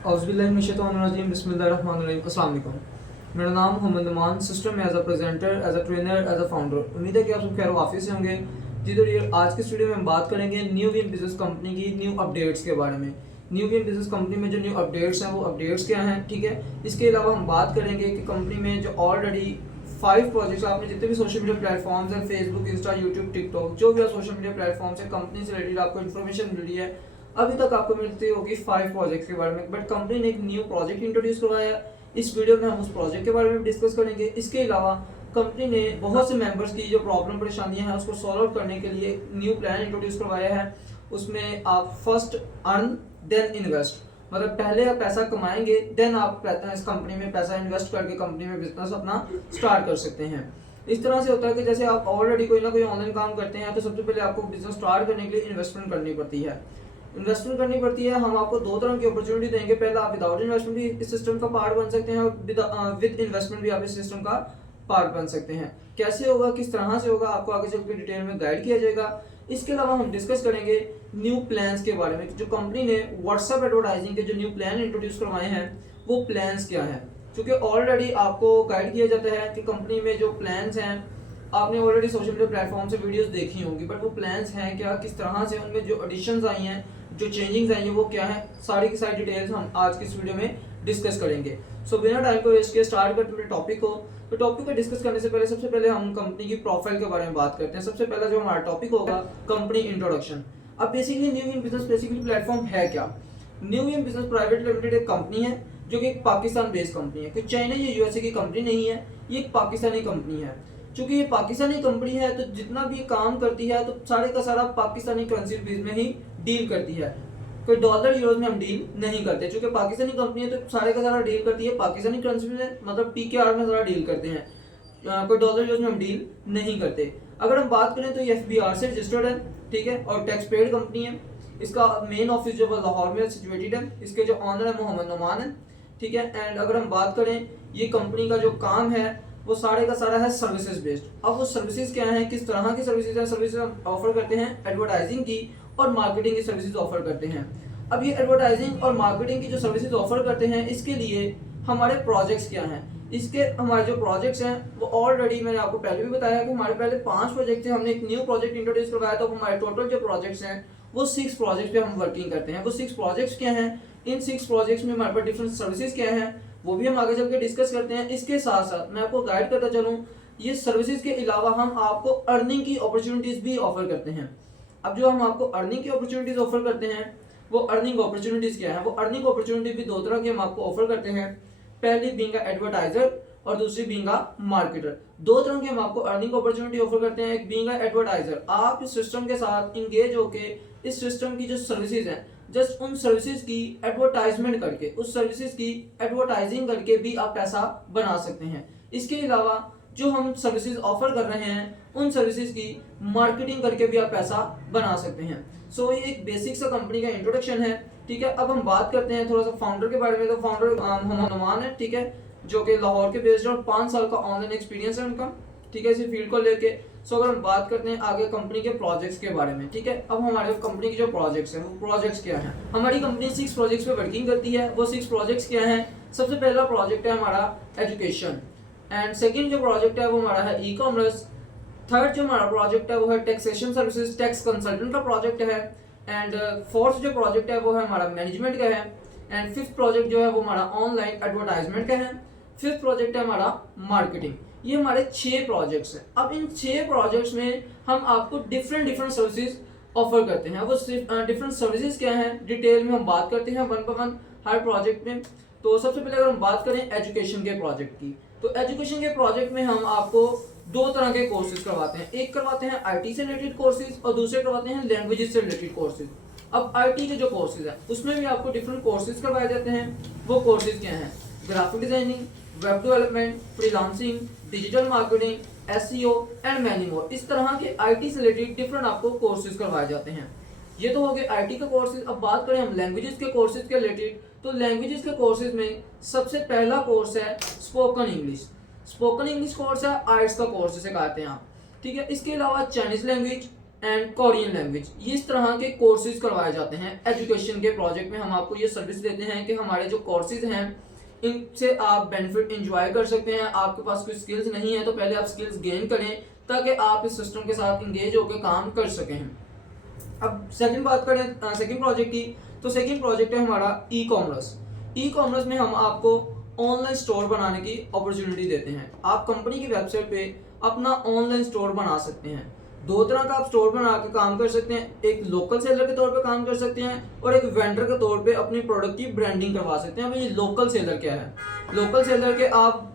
औज़ुबिल्लाहिमिनश्शैतानिर्रजीम बिस्मिल्लाहिर्रहमानिर्रहीम। अस्सलाम वालेकुम। मेरा नाम मोहम्मद नुमान, सिस्टम में as a presenter, as a trainer, as a founder. उम्मीद है कि आप सब खैर वाफिस से होंगे। जी तो ये आज की वीडियो में हम बात करेंगे न्यू वीम बिजनेस कंपनी की न्यू अपडेट्स के बारे में। न्यू वीम बिजनेस कंपनी में जो न्यू अपडेट्स हैं वो अपडेट्स क्या हैं, ठीक है। इसके अलावा हम बात करेंगे कि कंपनी में जो ऑलरेडी 5 प्रोजेक्ट्स, आपने जितने भी सोशल मीडिया प्लेटफॉर्म्स हैं, फेसबुक, इंस्टा, यूट्यूब, टिकटॉक, जो भी सोशल मीडिया प्लेटफॉर्म्स हैं, कंपनी से रिलेटेड आपको इन्फॉर्मेशन मिल रही है। अभी तक आपको मिलती होगी 5 प्रोजेक्ट्स के बारे में, बट कंपनी ने एक न्यू प्रोजेक्ट इंट्रोड्यूस करवाया। इस वीडियो में हम उस प्रोजेक्ट के बारे में डिस्कस करेंगे। इसके अलावा कंपनी ने बहुत से मेंबर्स की जो प्रॉब्लम परेशानियां हैं उसको सॉल्व करने के लिए न्यू प्लान इंट्रोड्यूस करवाया है। उसमें आप फर्स्ट अर्न देन इन्वेस्ट, मतलब पहले आप पैसा कमाएंगे देन आप इस कंपनी में पैसा इन्वेस्ट करके कंपनी में बिजनेस अपना स्टार्ट कर सकते हैं। इस तरह से होता है कि जैसे आप ऑलरेडी कोई ना कोई ऑनलाइन काम करते हैं तो सबसे पहले आपको बिजनेस स्टार्ट करने के लिए इन्वेस्टमेंट करनी पड़ती है। हम आपको दो तरह की अपॉर्चुनिटी देंगे। पहला, आप विदाउट इन्वेस्टमेंट भी इस सिस्टम का पार्ट बन सकते हैं और विद इन्वेस्टमेंट भी आप इस सिस्टम का पार्ट बन सकते हैं। कैसे होगा, किस तरह से होगा, आपको आगे चल के डिटेल में गाइड किया जाएगा। इसके अलावा हम डिस्कस करेंगे न्यू प्लान्स के बारे में। जो कंपनी ने व्हाट्सएप एडवर्टाइजिंग के जो न्यू प्लान इंट्रोड्यूस करवाए हैं वो प्लान्स क्या है, क्योंकि ऑलरेडी आपको गाइड किया जाता है कि कंपनी में जो प्लान्स हैं, आपने ऑलरेडी सोशल मीडिया प्लेटफॉर्म से वीडियोस देखी होंगी, बट वो प्लान्स हैं क्या, किस तरह से उनमें जो एडिशंस आई हैं, जो चेंजिंग्स आई हैं वो क्या है, सारी की सारी डिटेल्स हम आज की इस वीडियो में डिस्कस करेंगे। सो बिना टाइम को वेस्ट किए स्टार्ट करते हैं टॉपिक को। तो टॉपिक को डिस्कस करने से पहले सबसे पहले हम कंपनी की प्रोफाइल के बारे में बात करते हैं। सबसे पहला जो हमारा टॉपिक होगा, कंपनी इंट्रोडक्शन। अब basically new in business basically platform है क्या। New in business private limited एक कंपनी है जो कि एक पाकिस्तान बेस्ड कंपनी है। कि चाइना या यूएसए की कंपनी नहीं है, ये एक पाकिस्तानी कंपनी है। चूंकि ये पाकिस्तानी कंपनी है तो जितना भी काम करती है तो सारे का सारा पाकिस्तानी करेंसी बेस में ही डील करती है। कोई डॉलर यूरोज में हम डील नहीं करते। चूंकि पाकिस्तानी कंपनी है तो सारे का सारा डील करती है पाकिस्तानी करेंसी में, मतलब पीकेआर में सारा डील करते हैं। कोई डॉलर यूरोज में हम डील नहीं करते। अगर हम बात करें तो ये एफबीआर से रजिस्टर्ड है, ठीक है, और टैक्स पेड कंपनी है। इसका मेन ऑफिस जो है लाहौर में सिचुएटेड है। इसके जो ऑनर है मोहम्मद नुमान है, ठीक है। एंड अगर हम बात करें ये कंपनी का जो काम है वो सारे का सारा है सर्विसेज बेस्ड। अब वो सर्विसेज क्या है, किस तरह की सर्विसेज है, सर्विसेज हम ऑफर करते हैं एडवर्टाइजिंग की और मार्केटिंग की सर्विसेज ऑफर करते हैं। अब ये एडवर्टाइजिंग और मार्केटिंग की जो सर्विसेज ऑफर करते हैं इसके लिए हमारे प्रोजेक्ट्स क्या हैं। इसके हमारे जो प्रोजेक्ट्स हैं वो ऑलरेडी मैंने आपको पहले भी बताया कि हमारे पहले 5 प्रोजेक्ट थे। हमने एक न्यू प्रोजेक्ट इंट्रोड्यूस करवाया तो हमारे टोटल जो प्रोजेक्ट्स हैं वो 6 प्रोजेक्ट्स पे हम वर्किंग करते हैं। वो 6 प्रोजेक्ट्स क्या हैं, इन 6 प्रोजेक्ट्स में हमारे पास डिफरेंट सर्विसेज क्या हैं वो भी हम आगे चल के डिस्कस करते हैं। इसके साथ साथ मैं आपको गाइड करता चलूँ, ये सर्विसेज के अलावा हम आपको अर्निंग की अपॉर्चुनिटीज भी ऑफर करते हैं। अब जो हम आपको अर्निंग की अपॉर्चुनिटीज ऑफर करते हैं वो अर्निंग अपॉर्चुनिटीज क्या है, वो अर्निंग अपॉर्चुनिटी भी 2 तरह की हम आपको ऑफर करते हैं। पहली बीइंग एडवर्टाइजर और दूसरी बीइंग मार्केटर। 2 तरह की हम आपको अर्निंग अपॉर्चुनिटी ऑफर करते हैं। एक बीइंग एडवर्टाइजर, आप इस सिस्टम के साथ इंगेज होके इस सिस्टम की जो सर्विसेज हैं जस्ट उन सर्विसेज की एडवर्टाइजमेंट करके, उस सर्विसेज की एडवर्टाइजिंग करके भी आप पैसा बना सकते हैं। इसके अलावा जो हम सर्विसेज ऑफर कर रहे हैं उन सर्विसेज की मार्केटिंग करके भी आप पैसा बना सकते हैं। सो ये एक बेसिक सा कंपनी का इंट्रोडक्शन है, ठीक है। अब हम बात करते हैं थोड़ा सा फाउंडर के बारे में। तो फाउंडर मोहम्मद नुमान है, ठीक है, जो कि लाहौर के बेस्ड और 5 साल का ऑनलाइन एक्सपीरियंस है उनका, ठीक है, इसी फील्ड को लेके। सो अगर हम बात करते हैं आगे कंपनी के प्रोजेक्ट्स के बारे में, ठीक है। अब हमारे कंपनी की जो प्रोजेक्ट्स हैं वो प्रोजेक्ट्स क्या हैं। हमारी कंपनी 6 प्रोजेक्ट्स पे वर्किंग करती है। वो 6 प्रोजेक्ट्स क्या हैं, सबसे पहला प्रोजेक्ट है हमारा एजुकेशन, एंड सेकंड जो प्रोजेक्ट है वो हमारा है ई कॉमर्स। थर्ड जो हमारा प्रोजेक्ट है वो है टैक्सेशन सर्विसेज, टैक्स कंसल्टेंट का प्रोजेक्ट है। एंड फोर्थ जो प्रोजेक्ट है वो है हमारा मैनेजमेंट का है। एंड फिफ्थ प्रोजेक्ट जो है वो हमारा ऑनलाइन एडवर्टाइजमेंट का है। फिफ्थ प्रोजेक्ट है हमारा मार्केटिंग। ये हमारे 6 प्रोजेक्ट्स हैं। अब इन 6 प्रोजेक्ट्स में हम आपको डिफरेंट डिफरेंट सर्विसेज ऑफर करते हैं। वो डिफरेंट सर्विसेज क्या हैं डिटेल में हम बात करते हैं one by one her project में। तो सबसे पहले अगर हम बात करें एजुकेशन के प्रोजेक्ट की, तो एजुकेशन के प्रोजेक्ट में हम आपको 2 तरह के कोर्सेज करवाते हैं। एक करवाते हैं आईटी से रिलेटेड कोर्सेज और दूसरे करवाते हैं लैंग्वेजेस से रिलेटेड कोर्सेज। अब आईटी के जो कोर्सेज हैं उसमें भी आपको डिफरेंट कोर्सेज करवाए जाते हैं। वो कोर्सेज क्या हैं, graphic designing, web development, freelancing, digital marketing, SEO and many more. इस तरह के आईटी से रिलेटेड डिफरेंट आपको कोर्सेज करवाए जाते हैं। ये तो हो गए आईटी के कोर्सेज। अब बात करें हम लैंग्वेजेस के कोर्सेज के रिलेटेड, तो लैंग्वेजेस के कोर्सेज में सबसे पहला कोर्स है spoken English. Spoken English course है आइट्स का कोर्स जिसे कहते हैं आप, ठीक है। इसके अलावा Chinese language, and Korean language. ये इस तरह के कोर्सेज करवाए जाते हैं एजुकेशन के प्रोजेक्ट में। हम आपको ये सर्विस देते हैं कि हमारे जो कोर्सेज हैं इनसे आप बेनिफिट एंजॉय कर सकते हैं। आपके पास कोई स्किल्स नहीं है तो पहले आप स्किल्स गेन करें ताकि आप इस सिस्टम के साथ इंगेज होकर काम कर सकें। अब सेकंड बात करें सेकंड प्रोजेक्ट की, तो सेकंड प्रोजेक्ट है हमारा ई कॉमर्स। ई कॉमर्स में हम आपको ऑनलाइन स्टोर बनाने की अपॉर्चुनिटी देते हैं। आप कंपनी की वेबसाइट पे अपना ऑनलाइन स्टोर बना सकते हैं। दो तरह का आप स्टोर बना के काम कर सकते हैं, एक लोकल सेलर के तौर पे काम कर सकते हैं और एक वेंडर के तौर पे अपनी प्रोडक्ट की ब्रांडिंग करवा सकते हैं। अब ये लोकल सेलर क्या है? लोकल सेलर के आप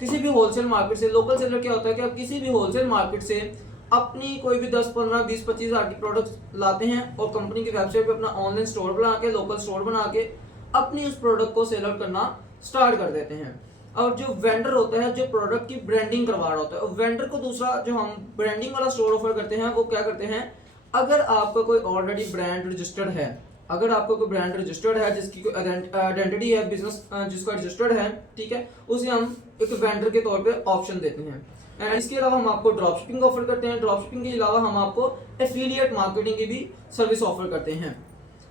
किसी भी होलसेल मार्केट से, लोकल सेलर क्या होता है कि आप किसी भी होलसेल मार्केट से अपनी कोई भी 10, 15, 20, 25 हज़ार की प्रोडक्ट्स लाते हैं और कंपनी की वेबसाइट पे अपना ऑनलाइन स्टोर बना के, लोकल स्टोर बना के अपनी उस प्रोडक्ट को सेल करना स्टार्ट कर देते हैं। और जो वेंडर होता है जो प्रोडक्ट की ब्रांडिंग करवा रहा होता है, और वेंडर को दूसरा जो हम ब्रांडिंग वाला स्टोर ऑफर करते हैं वो क्या करते हैं, अगर आपका कोई ऑलरेडी ब्रांड रजिस्टर्ड है, अगर आपको कोई ब्रांड रजिस्टर्ड है जिसकी कोई आइडेंटिटी है, बिजनेस जिसका रजिस्टर्ड है, ठीक है, उसे हम एक वेंडर के तौर पे ऑप्शन देते हैं। एंड इसके अलावा हम आपको ड्रॉप शिपिंग ऑफर करते हैं। ड्रॉप शिपिंग के अलावा हम आपको एफिलिएट मार्केटिंग की भी सर्विस ऑफर करते हैं।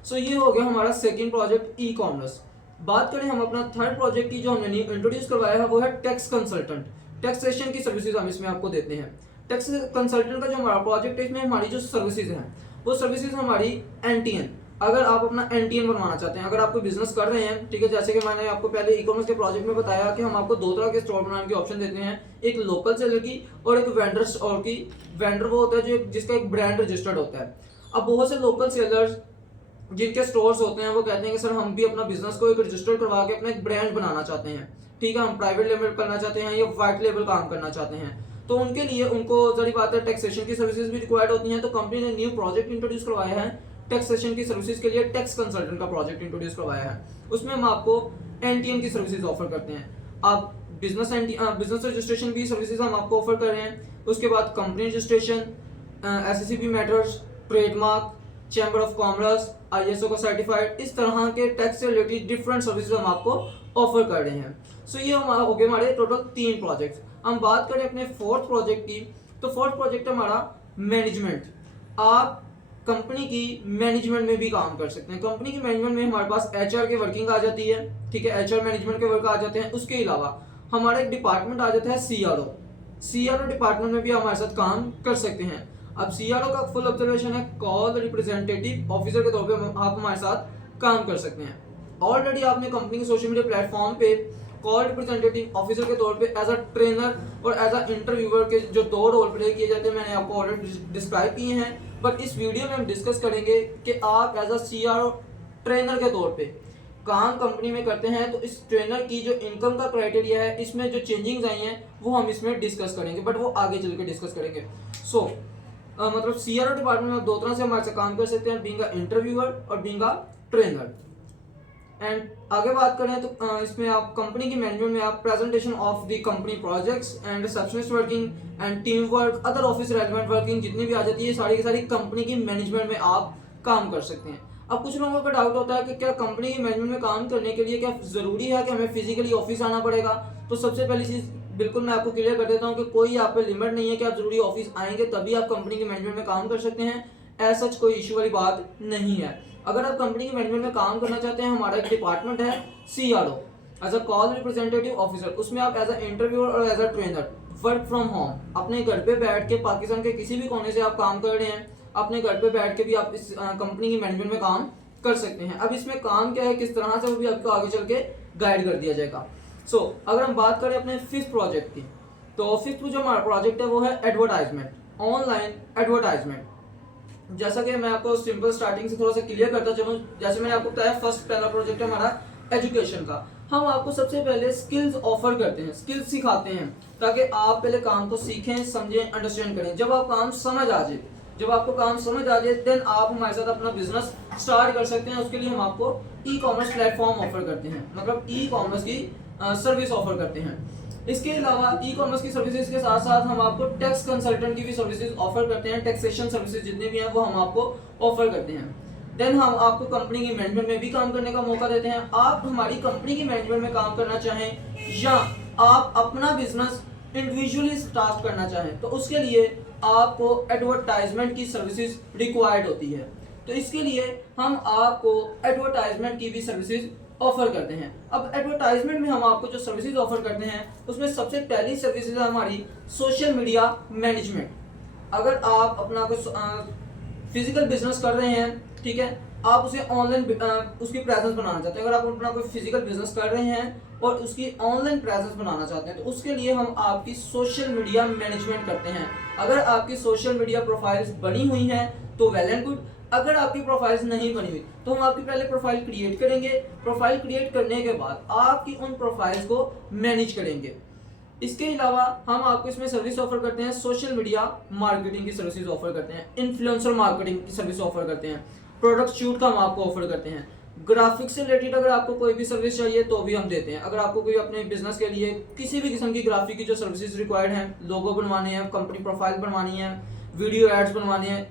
सो ये हो गया हमारा सेकंड प्रोजेक्ट ई कॉमर्स। बात करें हम अपना थर्ड प्रोजेक्ट की, जो हमने इंट्रोड्यूस करवाया है वो है टैक्स कंसल्टेंट। टैक्सेशन की सर्विसेज हम इसमें आपको देते हैं। टैक्स कंसल्टेंट का जो हमारा प्रोजेक्ट है इसमें हमारी जो सर्विसेज हैं वो सर्विसेज हमारी एनटीएन, अगर आप अपना एनटीएन बनवाना चाहते हैं, अगर आप कोई बिजनेस कर रहे हैं, ठीक है, जैसे कि मैंने आपको पहले ई कॉमर्स के प्रोजेक्ट में बताया कि हम आपको दो तरह के स्टोर बनाने की ऑप्शन देते हैं, एक लोकल सेलर की और एक वेंडर स्टोर की। वेंडर वो होता है जो जिसका एक ब्रांड रजिस्टर्ड होता है। अब बहुत से लोकल सेलर्स जिनके स्टोर्स होते हैं वो कहते हैं कि सर हम भी अपना बिजनेस को एक रजिस्टर करवा के अपना एक ब्रांड बनाना चाहते हैं, ठीक है, हम प्राइवेट लेवल करना चाहते हैं या वाइट लेवल काम करना चाहते हैं। तो उनके लिए उनको जरी बात है टैक्सेशन की सर्विसेज भी रिक्वायर्ड होती हैं। तो कंपनी ने न्यू प्रोजेक्ट इंट्रोड्यूस करवाया है टैक्सेशन की सर्विसेज के लिए, टैक्स कंसल्टेंट का प्रोजेक्ट इंट्रोड्यूस करवाया है। उसमें हम आपको एनटीएम की सर्विसेज ऑफर करते हैं। आप बिजनेस रजिस्ट्रेशन की सर्विसेज हम आपको ऑफर कर रहे हैं। उसके बाद company registration, SSCP matters, trademark, chamber of commerce, ISO का सर्टिफाइड, इस तरह के टैक्स से रिलेटेड डिफरेंट सर्विसेज हम आपको ऑफर कर रहे हैं। सो ये हमारा हो गया हमारे टोटल 3 प्रोजेक्ट्स। हम बात करें अपने फोर्थ प्रोजेक्ट की, तो फोर्थ प्रोजेक्ट है हमारा मैनेजमेंट। आप कंपनी की मैनेजमेंट में भी काम कर सकते हैं। कंपनी की मैनेजमेंट में हमारे पास एचआर की वर्किंग आ जाती है, ठीक है, एचआर मैनेजमेंट के वर्क आ जाते हैं। उसके अलावा हमारा एक डिपार्टमेंट आ जाता है सीआरओ। सीआरओ डिपार्टमेंट में भी हमारे साथ काम कर सकते हैं। अब सीआरओ का फुल ऑब्जर्वेशन है कॉल रिप्रेजेंटेटिव ऑफिसर के तौर पे आप हमारे साथ काम कर सकते हैं। ऑलरेडी आपने कंपनी के सोशल मीडिया प्लेटफॉर्म पे कॉल रिप्रेजेंटेटिव ऑफिसर के तौर पे एज अ ट्रेनर और एज अ इंटरव्यूअर के जो 2 रोल प्ले किए जाते हैं मैंने आपको ऑलरेडी डिस्क्राइब किए हैं। बट इस वीडियो में हम डिस्कस करेंगे कि आप एज अ सीआरओ ट्रेनर के तौर पे काम कंपनी में करते हैं, तो इस ट्रेनर की जो इनकम का क्राइटेरिया है, इसमें जो चेंजिंग्स आई हैं वो हम इसमें डिस्कस करेंगे, बट वो आगे चल के डिस्कस करेंगे। सो मतलब सीआरओ डिपार्टमेंट में आप 2 तरह से हमारे साथ काम कर सकते हैं, बीइंग अ इंटरव्यूअर और बीइंग अ ट्रेनर। एंड आगे बात करें तो इसमें आप कंपनी की मैनेजमेंट में आप presentation of the company projects and receptionist working and team work, other office relevant working जितनी भी आ जाती है सारी की सारी कंपनी की मैनेजमेंट में आप काम कर सकते हैं। अब कुछ लोगों का डाउट होता है कि क्या कंपनी की मैनेजमेंट में काम करने के लिए क्या जरूरी है कि हमें फिजिकली ऑफिस आना पड़ेगा? तो सबसे पहली चीज बिल्कुल मैं आपको क्लियर कर देता हूँ कि कोई आप पे लिमिट नहीं है कि आप जरूरी ऑफिस आएंगे तभी आप कंपनी की मैनेजमेंट में काम कर सकते हैं। ऐसा कोई इशू वाली बात नहीं है। अगर आप कंपनी की मैनेजमेंट में काम करना चाहते हैं, हमारा एक डिपार्टमेंट है CRO as a call representative officer, उसमें आप एज अ इंटरव्यूअर और as a trainer work from home अपने घर पे बैठ के पाकिस्तान के किसी भी कोने से आप काम कर रहे हैं, अपने घर पे बैठ के भी आप इस कंपनी की मैनेजमेंट में काम कर सकते हैं। अब इसमें काम क्या है, किस तरह से, वो भी आपको आगे चल के गाइड कर दिया जाएगा। सो अगर हम बात करें अपने 5th प्रोजेक्ट की, तो 5th जो हमारा प्रोजेक्ट है वो है एडवर्टाइजमेंट, ऑनलाइन एडवर्टाइजमेंट। जैसा कि मैं आपको सिंपल स्टार्टिंग से थोड़ा सा क्लियर करता चलूं, जैसे मैंने आपको बताया पहला प्रोजेक्ट है हमारा एजुकेशन का। हम आपको सबसे पहले स्किल्स ऑफर करते हैं, स्किल्स सिखाते हैं ताकि आप पहले काम को सीखें, समझें, अंडरस्टैंड करें। जब आप काम समझ आ जाए, जब आपको काम समझ आ जाए देन आप हमारे साथ अपना बिजनेस स्टार्ट कर सकते हैं। उसके लिए हम आपको ई कॉमर्स प्लेटफॉर्म ऑफर करते हैं, मतलब ई कॉमर्स की सर्विस ऑफर करते हैं। इसके अलावा ई कॉमर्स की सर्विसेज के साथ साथ हम आपको टैक्स कंसल्टेंट की भी सर्विसेज ऑफर करते हैं। टैक्सेशन सर्विसेज जितने भी हैं वो हम आपको ऑफर करते हैं। देन हम आपको कंपनी की मैनेजमेंट में भी काम करने का मौका देते हैं। आप हमारी कंपनी की मैनेजमेंट में काम करना चाहें या आप अपना बिजनेस इंडिविजुअली स्टार्ट करना चाहें तो उसके लिए आपको एडवर्टाइजमेंट की सर्विसेज रिक्वायर्ड होती है, तो इसके लिए हम आपको एडवर्टाइजमेंट की भी सर्विसेज ऑफर करते हैं। अब एडवर्टाइजमेंट में हम आपको जो सर्विसेज ऑफर करते हैं उसमें सबसे पहली सर्विसेज है हमारी सोशल मीडिया मैनेजमेंट। अगर आप अपना कोई फिजिकल बिजनेस कर रहे हैं, ठीक है, आप उसे ऑनलाइन उसकी प्रेजेंस बनाना चाहते हैं, अगर आप अपना कोई फिजिकल बिजनेस कर रहे हैं और उसकी ऑनलाइन प्रेजेंस बनाना चाहते हैं, तो उसके लिए हम आपकी सोशल मीडिया मैनेजमेंट करते हैं। अगर आपकी सोशल मीडिया प्रोफाइल्स बनी हुई हैं तो वेल एंड गुड, अगर आपकी प्रोफाइल्स नहीं बनी हुई तो हम आपकी पहले प्रोफाइल क्रिएट करेंगे। प्रोफाइल क्रिएट करने के बाद आपकी उन प्रोफाइल्स को मैनेज करेंगे। इसके अलावा हम आपको इसमें सर्विस ऑफर करते हैं, सोशल मीडिया मार्केटिंग की सर्विसेज ऑफर करते हैं, इन्फ्लुएंसर मार्केटिंग की सर्विस ऑफर करते हैं, प्रोडक्ट शूट का हम आपको ऑफर करते हैं, ग्राफिक्स से रिलेटेड अगर आपको कोई भी सर्विस चाहिए तो भी हम देते हैं। अगर आपको कोई अपने बिजनेस के लिए किसी भी किस्म की ग्राफिक की जो सर्विसेज रिक्वायर्ड हैं, लोगो बनवाने हैं, कंपनी प्रोफाइल बनवानी है, वीडियो एड्स बनवाने हैं,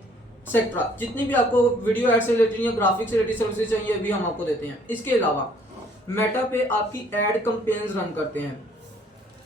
एक्सेट्रा, जितनी भी आपको वीडियो एड से रिलेटेड या ग्राफिक्स से रिलेटेड सर्विसेज चाहिए भी हम आपको देते हैं। इसके अलावा मेटा पे आपकी एड कैंपेन्स रन करते हैं।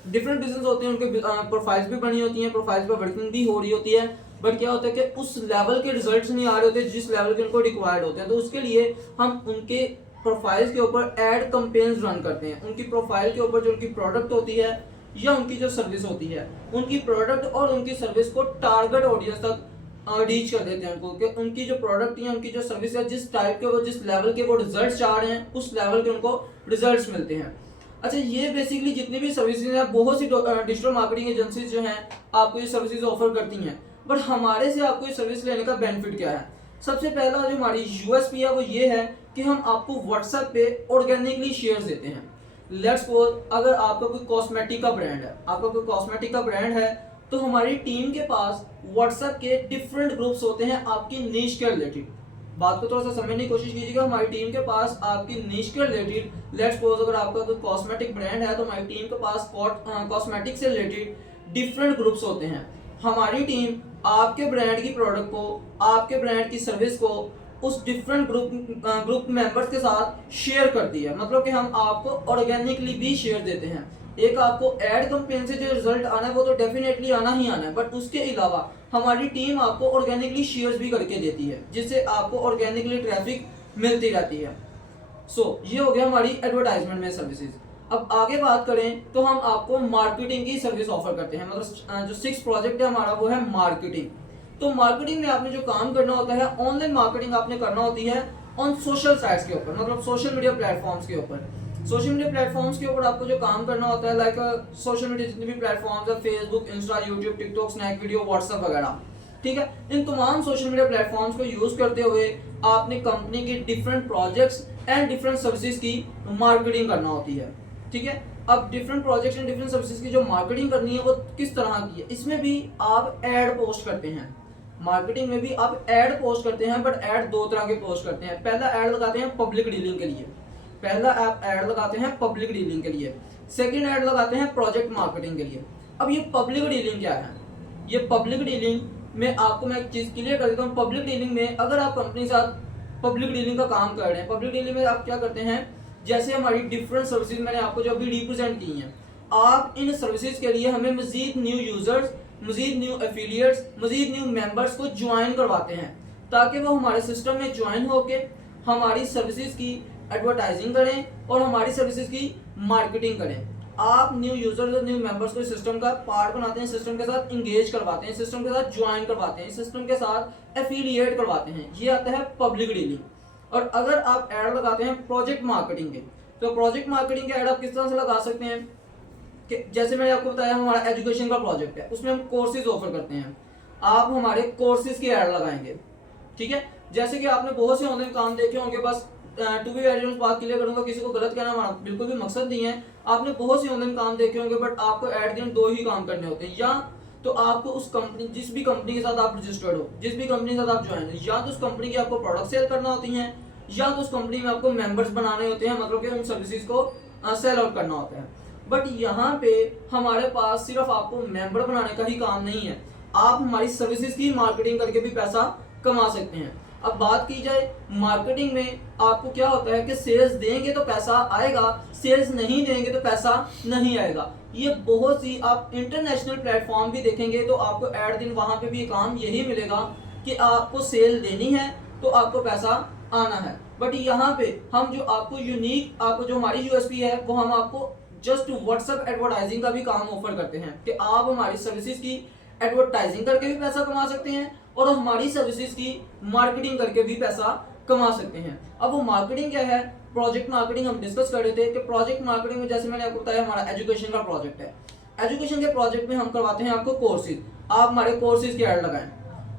डिफरेंट बिजनेस होते हैं, उनके प्रोफाइल्स भी बनी होती हैं, प्रोफाइल्स पर वर्किंग भी हो रही होती है, बट क्या होता है कि उस लेवल के रिजल्ट्स नहीं आ रहे होते जिस लेवल के उनको रिक्वायर्ड होते हैं, तो उसके लिए हम उनके प्रोफाइल्स के ऊपर एड कैंपेन्स रन करते हैं। उनकी प्रोफाइल के ऊपर जो उनकी प्रोडक्ट होती है या उनकी जो सर्विस होती है, उनकी प्रोडक्ट और उनकी सर्विस को टारगेट ऑडियंस तक रीच कर देते हैं उनको, कि उनकी जो प्रोडक्ट या उनकी जो सर्विस है जिस टाइप के वो जिस लेवल के वो रिजल्ट चाह रहे हैं उस लेवल के उनको रिजल्ट्स मिलते हैं। अच्छा, ये बेसिकली जितनी भी सर्विसेज हैं, बहुत सी डिजिटल मार्केटिंग एजेंसीज जो हैं आपको ये सर्विसेज ऑफर करती हैं, बट हमारे से आपको ये सर्विस लेने का बेनिफिट क्या है? सबसे पहला जो हमारी यूएसपी है वो ये है कि हम आपको व्हाट्सएप पे ऑर्गेनिकली शेयर्स देते हैं। लेट्स सपोज अगर आपका कोई कॉस्मेटिक का ब्रांड है, आपका कोई कॉस्मेटिक का ब्रांड है, तो हमारी टीम के पास व्हाट्सएप के डिफरेंट ग्रुप्स होते हैं आपकी नीश के रिलेटेड। बात को थोड़ा सा समझने की कोशिश कीजिएगा। हमारी टीम के पास आपकी नीश के रिलेटेड, लेट्स सपोज अगर आपका कोई कॉस्मेटिक ब्रांड है तो हमारी टीम के पास कॉस्मेटिक से रिलेटेड डिफरेंट ग्रुप्स होते हैं। हमारी टीम आपके ब्रांड की प्रोडक्ट को, आपके ब्रांड की सर्विस को उस डिफरेंट ग्रुप मेंबर्स के साथ शेयर करती है। मतलब कि हम आपको ऑर्गेनिकली भी शेयर देते हैं। एक आपको एड कैंपेन से जो रिजल्ट आना है वो तो डेफिनेटली आना ही आना है, बट उसके अलावा हमारी टीम आपको ऑर्गेनिकली शेयर्स भी करके देती है, जिससे आपको ऑर्गेनिकली ट्रैफिक मिलती रहती है। ये हो गया हमारी एडवर्टाइजमेंट में सर्विसेज। अब आगे बात करें तो हम आपको मार्केटिंग की सर्विस ऑफर करते हैं। मतलब जो 6 प्रोजेक्ट है हमारा वो है मार्केटिंग। तो मार्केटिंग में आपने जो काम करना होता है, ऑनलाइन मार्केटिंग आपने करना होती है ऑन सोशल साइट्स के ऊपर, मतलब सोशल मीडिया प्लेटफॉर्म्स के ऊपर। सोशल मीडिया प्लेटफॉर्म्स के ऊपर आपको जो काम करना होता है, लाइक सोशल मीडिया जितने भी प्लेटफॉर्म्स है, Facebook, Insta, YouTube, TikTok, Snack Video, WhatsApp वगैरह, ठीक है, इन तमाम सोशल मीडिया प्लेटफॉर्म्स को यूज करते हुए आपने कंपनी के different projects and different services की मार्केटिंग करना होती है। ठीक है, अब different projects and different services की जो मार्केटिंग करनी है वो किस तरह की है, इसमें भी आप एड पोस्ट करते हैं। मार्केटिंग में भी आप एड पोस्ट करते हैं, बट एड 2 तरह के पोस्ट करते हैं। पहला एड लगाते हैं पब्लिक डीलिंग के लिए, पहला आप एड लगाते हैं पब्लिक डीलिंग के लिए, सेकंड एड लगाते हैं प्रोजेक्ट मार्केटिंग के लिए। अब ये पब्लिक डीलिंग क्या है? ये पब्लिक डीलिंग में आपको मैं एक चीज क्लियर कर देता हूँ। पब्लिक डीलिंग में अगर आप कंपनी के साथ पब्लिक डीलिंग का काम कर रहे हैं, पब्लिक डीलिंग में आप क्या करते हैं, जैसे हमारी डिफरेंट सर्विसेज मैंने आपको जो अभी रिप्रेजेंट की हैं, आप इन सर्विसेज के लिए हमें मजीद न्यू यूजर्स, मजीद न्यू एफिलिएट्स, मजीद न्यू मेंबर्स को ज्वाइन करवाते हैं, ताकि वो हमारे सिस्टम में ज्वाइन होके हमारी सर्विसेज की एडवर्टाइजिंग करें और हमारी सर्विसेज की मार्केटिंग करें। आप न्यू यूजर्स और न्यू मेंबर्स को सिस्टम का पार्ट बनाते हैं, सिस्टम के साथ इंगेज करवाते हैं, सिस्टम के साथ ज्वाइन करवाते हैं, सिस्टम के साथ एफिलिएट करवाते हैं। ये आता है पब्लिक डीलिंग। और अगर आप ऐड लगाते हैं प्रोजेक्ट मार्केटिंग के, तो प्रोजेक्ट मार्केटिंग के ऐड आप किस तरह से लगा सकते हैं कि जैसे मैंने आपको बताया हमारा एजुकेशन का प्रोजेक्ट है, उसमें हम कोर्सेज ऑफर करते हैं, आप हमारे कोर्सेज की ऐड लगाएंगे। ठीक है, जैसे कि आपने बहुत से ऑनलाइन काम देखे होंगे, बस टू बी वेरी बात क्लियर करूंगा, किसी को गलत कहना हमारा बिल्कुल भी मकसद नहीं है। आपने बहुत सी ऑनलाइन काम देखे होंगे, बट आपको एट द एंड 2 ही काम करने होते हैं। या तो आपको उस कंपनी, जिस भी कंपनी के साथ आप रजिस्टर्ड हो, जिस भी कंपनी के साथ आप ज्वाइन हो, या तो उस कंपनी की आपको प्रोडक्ट सेल करना होती है, या तो उस कंपनी में आपको मेंबर्स बनाने होते हैं, मतलब कि उन सर्विसेज को सेल आउट करना होता है। बट यहाँ पे हमारे पास सिर्फ आपको मेंबर बनाने का ही काम नहीं है, आप हमारी सर्विसेज की मार्केटिंग करके भी पैसा कमा सकते हैं। अब बात की जाए मार्केटिंग में, आपको क्या होता है कि सेल्स देंगे तो पैसा आएगा, सेल्स नहीं देंगे तो पैसा नहीं आएगा। ये बहुत सी आप इंटरनेशनल प्लेटफॉर्म भी देखेंगे तो आपको एट दिन वहां पे भी काम यही मिलेगा कि आपको सेल देनी है तो आपको पैसा आना है। बट यहाँ पे हम जो आपको यूनिक, आपको जो हमारी यूएसपी है वो हम आपको जस्ट व्हाट्सएप एडवर्टाइजिंग का भी काम ऑफर करते हैं कि आप हमारी सर्विसेज की एडवर्टाइजिंग करके भी पैसा कमा सकते हैं और हमारी सर्विसेज की मार्केटिंग करके भी पैसा कमा सकते हैं। अब वो मार्केटिंग क्या है, प्रोजेक्ट मार्केटिंग हम डिस्कस कर रहे थे कि प्रोजेक्ट मार्केटिंग में जैसे मैंने आपको बताया हमारा एजुकेशन का प्रोजेक्ट है। एजुकेशन के प्रोजेक्ट में हम करवाते हैं आपको कोर्सेज, आप हमारे कोर्सेज की ऐड लगाएं,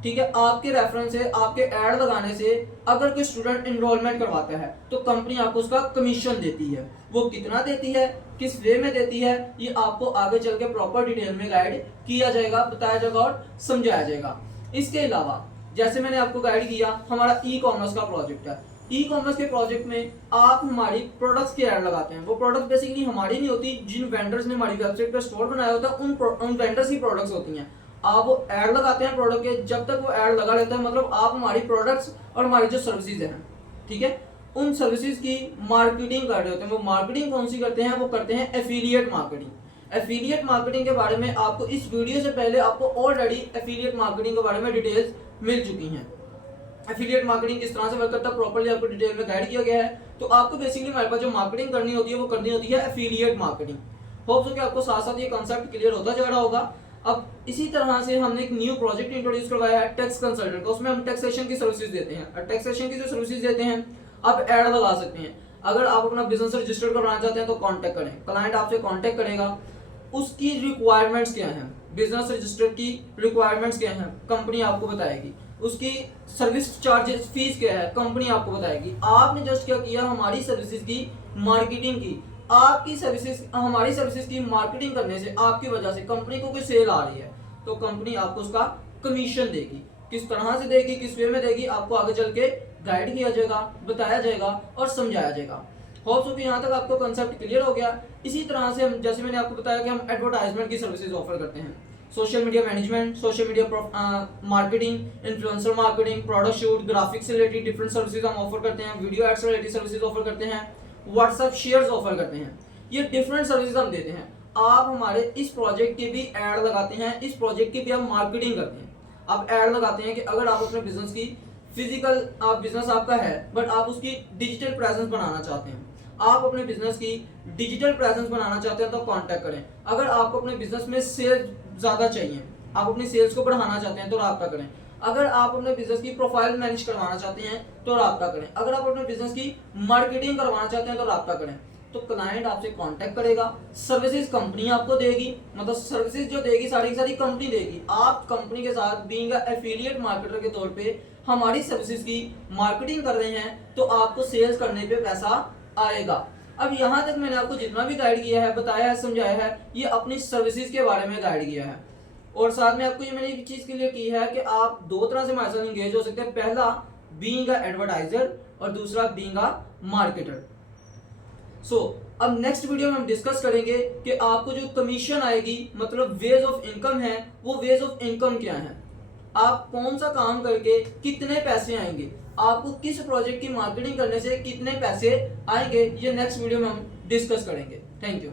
ठीक है, आपके रेफरेंस से, आपके ऐड लगाने से अगर कोई स्टूडेंट इनरोलमेंट करवाता है तो कंपनी आपको उसका कमीशन देती है। वो कितना देती है, किस वे में देती है, ये आपको आगे चल के प्रॉपर डिटेल में गाइड किया जाएगा, बताया जाएगा और समझाया जाएगा। इसके अलावा जैसे मैंने आपको गाइड किया, हमारा ई कॉमर्स का प्रोजेक्ट है। ई कॉमर्स के प्रोजेक्ट में आप हमारी प्रोडक्ट्स की ऐड लगाते हैं। वो प्रोडक्ट बेसिकली हमारी नहीं होती, जिन वेंडर्स ने हमारी वेबसाइट पर स्टोर बनाया होता है उन वेंडर्स की प्रोडक्ट्स होती हैं। आप वो ऐड लगाते हैं प्रोडक्ट के, जब तक वो ऐड लगा लेते हैं मतलब आप हमारी प्रोडक्ट्स और हमारी जो सर्विसेज हैं, ठीक है, उन सर्विसेज की मार्केटिंग कर रहे होते हैं। वो मार्केटिंग कौन सी करते हैं, वो करते हैं एफिलिएट मार्केटिंग। एफिलिएट मार्केटिंग के बारे में आपको इस वीडियो से पहले आपको ऑलरेडी एफिलिएट मार्केटिंग के बारे में डिटेल्स मिल चुकी हैं। एफिलिएट मार्केटिंग किस तरह से वर्क करता है प्रॉपर्ली आपको डिटेल में गाइड किया गया है। तो आपको बेसिकली हमारे पास जो मार्केटिंग करनी होती है वो करनी होती है एफिलिएट मार्केटिंग। होप सो कि आपको साथ साथ ये कॉन्सेप्ट क्लियर होता जा रहा होगा। अब इसी तरह से हमने एक न्यू प्रोजेक्ट इंट्रोड्यूस करवाया है टैक्स कंसल्टेंट का। उसमें हम टैक्सेशन की सर्विसेज देते हैं और टैक्सेशन की जो सर्विसेज देते हैं आप ऐड लगा सकते हैं। अगर आप अपना बिजनेस रजिस्टर करवाना चाहते हैं तो कांटेक्ट करें, क्लाइंट आपसे कांटेक्ट करेगा। उसकी रिक्वायरमेंट्स क्या हैं, बिजनेस रजिस्टर की रिक्वायरमेंट्स क्या हैं, कंपनी आपको बताएगी। उसकी सर्विस चार्जेस फीस क्या है, कंपनी आपको बताएगी। आपने जस्ट क्या किया, हमारी सर्विसेज की मार्केटिंग की। आपकी सर्विसेज, हमारी सर्विसेज की मार्केटिंग करने से आपकी वजह से कंपनी को कोई सेल आ रही है तो कंपनी आपको उसका कमीशन देगी। किस तरह से देगी, किस वे में देगी, आपको आगे चल के गाइड किया जाएगा, बताया जाएगा और समझाया जाएगा। होप सो कि यहाँ तक आपको कंसेप्ट क्लियर हो गया। इसी तरह से हम, जैसे मैंने आपको बताया कि हम एडवर्टाइजमेंट की सर्विसेज ऑफर करते हैं, social media management, social media marketing, influencer marketing, product shoot, graphics से रिलेटेड डिफरेंट सर्विसेज हम ऑफर करते हैं, वीडियो एड्स से रिलेटेड सर्विसेज ऑफर करते हैं, व्हाट्सएप शेयर्स ऑफर करते हैं। ये डिफरेंट सर्विसेज हम देते हैं। आप हमारे इस प्रोजेक्ट की भी ऐड लगाते हैं, इस प्रोजेक्ट की भी हम मार्केटिंग करते हैं। आप ऐड लगाते हैं कि अगर आप अपने बिजनेस की फिजिकल, आप बिजनेस आपका है बट आप उसकी डिजिटल प्रेजेंस बनाना चाहते हैं, आप अपने बिजनेस की डिजिटल प्रेजेंस बनाना चाहते हैं तो कांटेक्ट करें। अगर आपको अपने बिजनेस में सेल्स ज़्यादा चाहिए, आप अपनी सेल्स को बढ़ाना चाहते हैं तो रब्ता करें। अगर आप अपने बिजनेस की प्रोफाइल मैनेज करवाना चाहते हैं तो रब्ता करें। अगर आप अपने बिजनेस की मार्केटिंग करवाना चाहते हैं तो रब्ता करें। तो क्लाइंट आपसे कांटेक्ट करेगा, सर्विसेज कंपनी आपको देगी, मतलब सर्विसेज जो देगी सारी की सारी कंपनी देगी। आप कंपनी के साथ बीइंग एफिलिएट मार्केटर के तौर पे हमारी सर्विसेज की मार्केटिंग कर रहे हैं तो आपको सेल्स करने पे पैसा आएगा। अब यहाँ तक मैंने आपको जितना भी गाइड किया है, बताया है, समझाया है, ये अपनी सर्विसेज के बारे में गाइड किया है। और साथ में आपको ये मैंने एक चीज क्लियर की है कि आप दो तरह से हमारे साथ इंगेज हो सकते हैं। पहला बीइंग अ एडवर्टाइजर और दूसरा बीइंग अ मार्केटर। सो अब नेक्स्ट वीडियो में हम डिस्कस करेंगे कि आपको जो कमीशन आएगी, मतलब वेज ऑफ इनकम है, वो वेज ऑफ इनकम क्या है, आप कौन सा काम करके कितने पैसे आएंगे, आपको किस प्रोजेक्ट की मार्केटिंग करने से कितने पैसे आएंगे, ये नेक्स्ट वीडियो में हम डिस्कस करेंगे। Thank you.